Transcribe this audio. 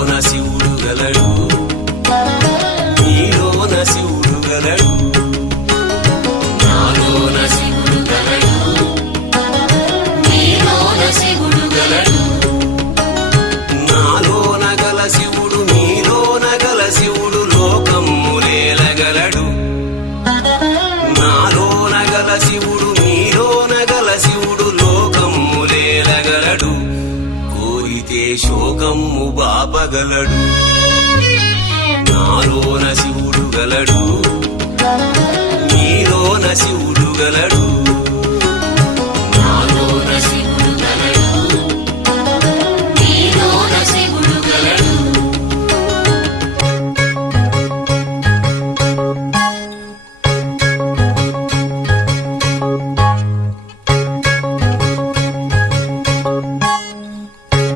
నాలోన శివుడు గలడు, నీలోన శివుడు గలడు. నాలోన శివుడు గలడు, నీలోన శివుడు గలడు. నాలోన గల శివుడు నీలోన గల శివుడు లోకమ్ములేలగలడు. నాలోన గల శివుడు నీలోన గల శివుడు లోకమ్ములేలగలడు. కోరితే శోకమ్ము బాపగలడు. నాలోన శివుడు గలడు, నీలోన శివుడు గలడు.